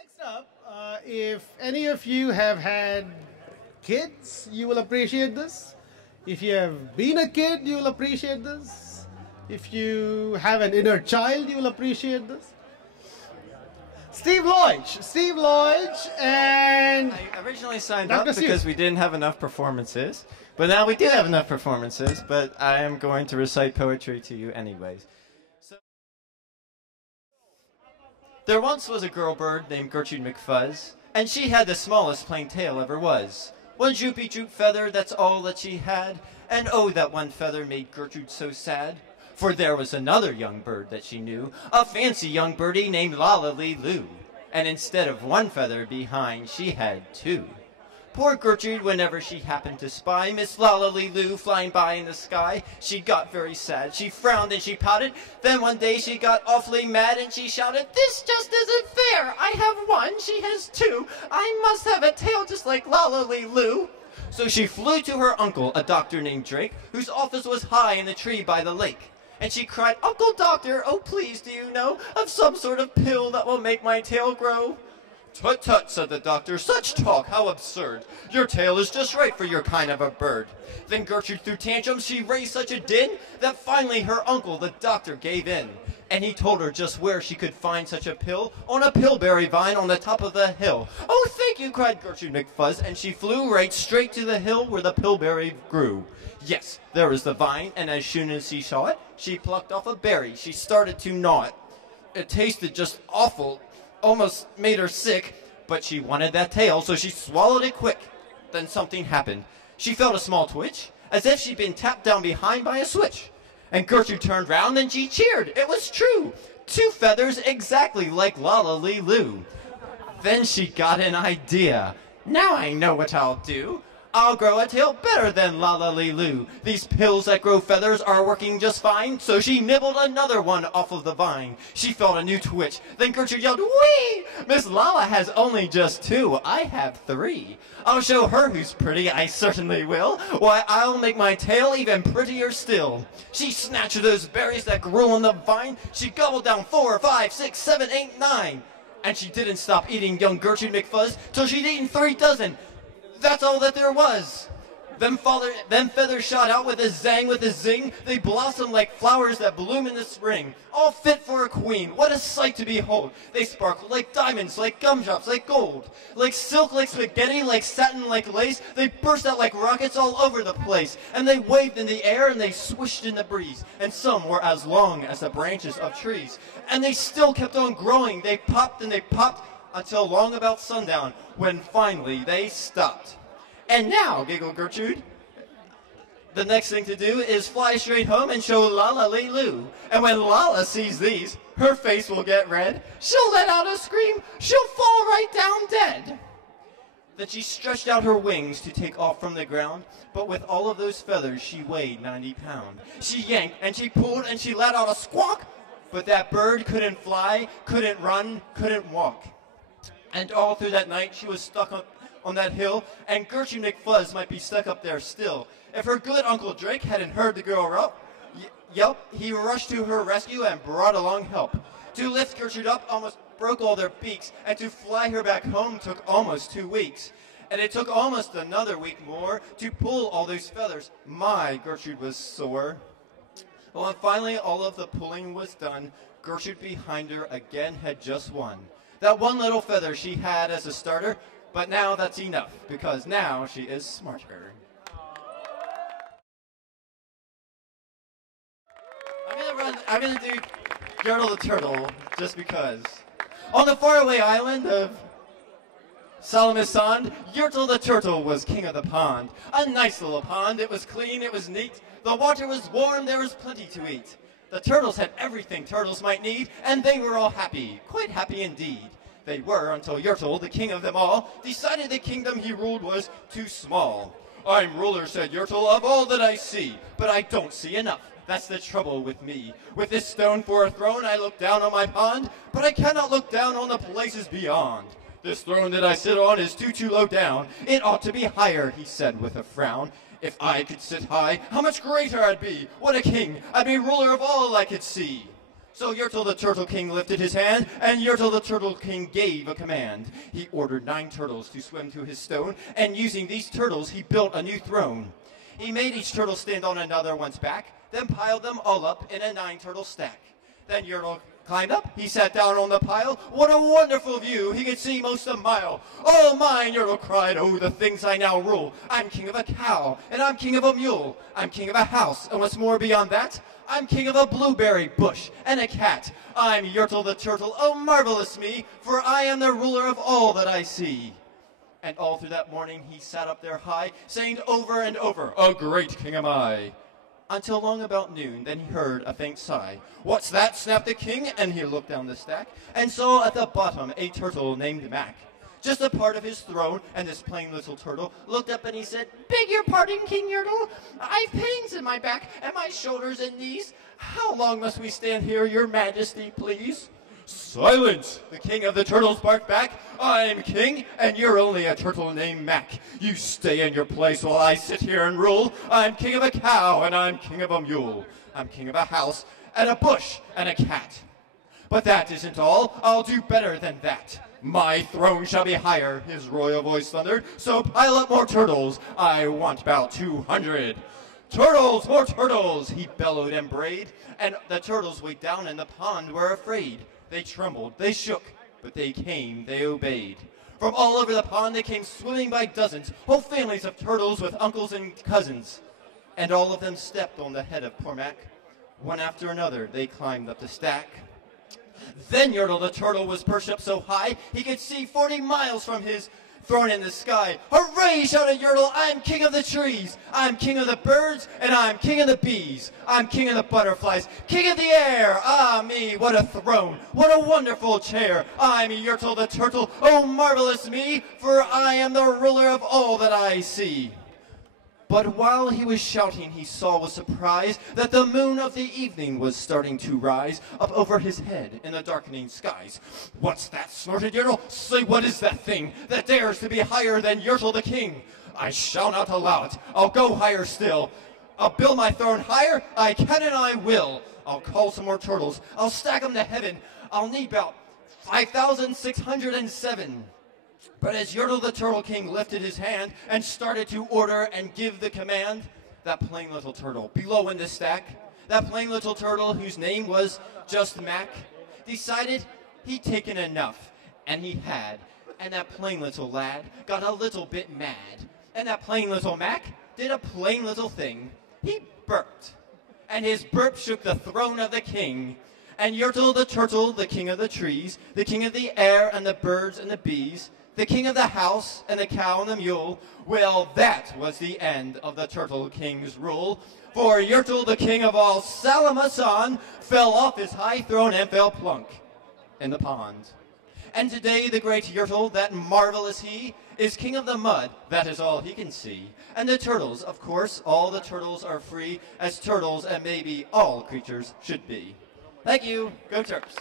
Next up, if any of you have had kids, you will appreciate this. If you have been a kid, you will appreciate this. If you have an inner child, you will appreciate this. Steve Loych, and I originally signed Dr. up because we didn't have enough performances, but now we do have enough performances, but I am going to recite poetry to you anyways. So, there once was a girl bird named Gertrude McFuzz, and she had the smallest plain tail ever was. One droopy droop feather, that's all that she had, and oh, that one feather made Gertrude so sad. For there was another young bird that she knew, a fancy young birdie named Lala-Lee-Loo. And instead of one feather behind, she had two. Poor Gertrude, whenever she happened to spy Miss Lala-Lee-Loo flying by in the sky, she got very sad. She frowned and she pouted. Then one day she got awfully mad and she shouted, "This just isn't fair! I have one, she has two. I must have a tail just like Lala-Lee-Loo." So she flew to her uncle, a doctor named Drake, whose office was high in the tree by the lake. And she cried, "Uncle Doctor, oh please, do you know of some sort of pill that will make my tail grow?" "Tut tut," said the doctor, "such talk, how absurd. Your tail is just right for your kind of a bird." Then Gertrude threw tantrums, she raised such a din, that finally her uncle, the doctor, gave in. And he told her just where she could find such a pill, on a pillberry vine on the top of the hill. "Oh, thank you," cried Gertrude McFuzz, and she flew right straight to the hill where the pillberry grew. Yes, there was the vine, and as soon as she saw it, she plucked off a berry. She started to gnaw it. It tasted just awful, almost made her sick, but she wanted that tail, so she swallowed it quick. Then something happened. She felt a small twitch, as if she'd been tapped down behind by a switch. And Gertrude turned round and she cheered. It was true. Two feathers exactly like Lala-Lee-Loo. Then she got an idea. "Now I know what I'll do. I'll grow a tail better than Lala-Lee-Loo. These pills that grow feathers are working just fine." So she nibbled another one off of the vine. She felt a new twitch. Then Gertrude yelled, "Whee! Miss Lala has only just two. I have three. I'll show her who's pretty, I certainly will. Why, I'll make my tail even prettier still." She snatched those berries that grew on the vine. She gobbled down 4, 5, 6, 7, 8, 9. And she didn't stop eating young Gertrude McFuzz till she'd eaten 3 dozen. That's all that there was. Them feathers shot out with a zang, with a zing. They blossomed like flowers that bloom in the spring, all fit for a queen. What a sight to behold. They sparkled like diamonds, like gumdrops, like gold, like silk, like spaghetti, like satin, like lace. They burst out like rockets all over the place, and they waved in the air and they swished in the breeze. And some were as long as the branches of trees, and they still kept on growing. They popped and they popped until long about sundown, when finally they stopped. "And now," giggled Gertrude, "the next thing to do is fly straight home and show Lala-Lee-Loo. And when Lala sees these, her face will get red. She'll let out a scream. She'll fall right down dead." Then she stretched out her wings to take off from the ground, but with all of those feathers she weighed 90 pounds. She yanked and she pulled and she let out a squawk, but that bird couldn't fly, couldn't run, couldn't walk. And all through that night she was stuck up on that hill, and Gertrude McFuzz might be stuck up there still. If her good Uncle Drake hadn't heard the girl yelp, he rushed to her rescue and brought along help. To lift Gertrude up almost broke all their beaks, and to fly her back home took almost 2 weeks. And it took almost another week more to pull all those feathers. My, Gertrude was sore. Well, and finally all of the pulling was done. Gertrude behind her again had just won. That one little feather she had as a starter, but now that's enough, because now she is smarter. I'm gonna do Yertle the Turtle, just because. On the faraway island of Salamisand, Yertle the Turtle was king of the pond. A nice little pond, it was clean, it was neat. The water was warm, there was plenty to eat. The turtles had everything turtles might need, and they were all happy, quite happy indeed. They were until Yertle, the king of them all, decided the kingdom he ruled was too small. "I'm ruler," said Yertle, "of all that I see, but I don't see enough. That's the trouble with me. With this stone for a throne, I look down on my pond, but I cannot look down on the places beyond. This throne that I sit on is too low down. It ought to be higher," he said with a frown. "If I could sit high, how much greater I'd be. What a king! I'd be ruler of all I could see." So Yertle the Turtle King lifted his hand, and Yertle the Turtle King gave a command. He ordered 9 turtles to swim to his stone, and using these turtles, he built a new throne. He made each turtle stand on another one's back, then piled them all up in a 9-turtle stack. Then Yertle climbed up, he sat down on the pile. What a wonderful view, he could see most a mile. Oh, mine, Yertle cried, oh, the things I now rule. I'm king of a cow, and I'm king of a mule. I'm king of a house, and what's more beyond that, I'm king of a blueberry bush and a cat. I'm Yertle the Turtle, oh, marvelous me, for I am the ruler of all that I see. And all through that morning he sat up there high, saying over and over, a great king am I. Until long about noon, then he heard a faint sigh. What's that? Snapped the king, and he looked down the stack, and saw at the bottom a turtle named Mac. Just a part of his throne, and this plain little turtle looked up and he said, Beg your pardon, King Yertle, I've pains in my back, and my shoulders and knees. How long must we stand here, your majesty, please? Silence! The king of the turtles barked back. I'm king, and you're only a turtle named Mac. You stay in your place while I sit here and rule. I'm king of a cow, and I'm king of a mule. I'm king of a house, and a bush, and a cat. But that isn't all. I'll do better than that. My throne shall be higher, his royal voice thundered. So pile up more turtles. I want about 200. Turtles, more turtles, he bellowed and brayed. And the turtles way down in the pond were afraid. They trembled, they shook, but they came, they obeyed. From all over the pond they came swimming by dozens, whole families of turtles with uncles and cousins. And all of them stepped on the head of poor Mac. One after another they climbed up the stack. Then Yertle the Turtle was perched up so high he could see 40 miles from his throne in the sky. Hooray, shouted Yertle, I'm king of the trees. I'm king of the birds, and I'm king of the bees. I'm king of the butterflies, king of the air. Ah, me, what a throne, what a wonderful chair. I'm Yertle the Turtle, oh, marvelous me, for I am the ruler of all that I see. But while he was shouting, he saw with surprise that the moon of the evening was starting to rise up over his head in the darkening skies. What's that? Snorted Yertle. Say, what is that thing that dares to be higher than Yertle the king? I shall not allow it. I'll go higher still. I'll build my throne higher. I can and I will. I'll call some more turtles. I'll stack them to heaven. I'll need about 5,607. But as Yertle the Turtle King lifted his hand and started to order and give the command, that plain little turtle below in the stack, that plain little turtle whose name was just Mac, decided he'd taken enough, and he had. And that plain little lad got a little bit mad. And that plain little Mac did a plain little thing. He burped, and his burp shook the throne of the king. And Yertle the Turtle, the king of the trees, the king of the air and the birds and the bees, the king of the house and the cow and the mule, well, that was the end of the Turtle King's rule. For Yertle, the king of all Salamasan, fell off his high throne and fell plunk in the pond. And today the great Yertle, that marvelous he, is king of the mud, that is all he can see. And the turtles, of course, all the turtles are free, as turtles and maybe all creatures should be. Thank you. Go Terps.